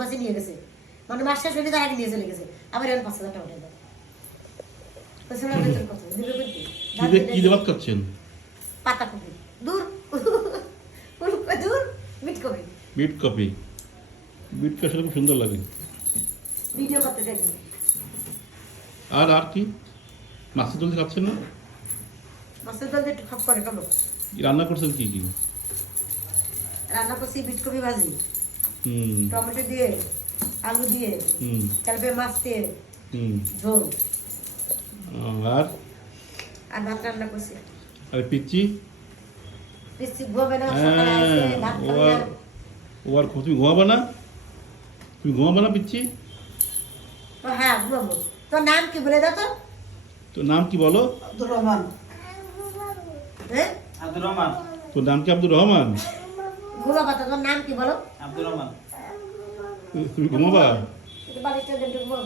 মাসে নিয়ে গেছে মানে মাস শেষ হলে তার আগে নিয়ে চলে গেছে আবার এখন 5,000 টাকা উঠে দেয় তো শোনা বেতন কত দিবে কত কি দেবাত করছেন পাতা কপি দূর ফুলকপি দূর মিট কপি বিট কপি বিট কপি খুব সুন্দর লাগে ভিডিও করতে দেখবেন আর কি মাছের দল খাচ্ছেন না মাছের দল একটু খপ করে খাবো রান্না করছেন কি কি রান্না করছি বিট কপি ভাজি হুম টমেটো দিয়ে আলু দিয়ে হুম তারপরে মাছ দিয়ে হুম ঝোল আর আর ভাত রান্না করছি আর পিচ্চি পিসি ঘুমাবে না সকালে আসে ভাত ও খাবে আর না ও আর তুমি ঘুমাবে না পিচ্চি ও হ্যাঁ ঘুমাবো তোর নাম কি বলে দাও তো তো নাম কি বলো আব্দুর রহমান হ্যাঁ আব্দুর রহমান তোর নাম কি আব্দুর রহমান ঘুমাবা তো তোর নাম কি বলো আব্দুর রহমান তুমি ঘুমাবা বাড়িতে ঘুমাবো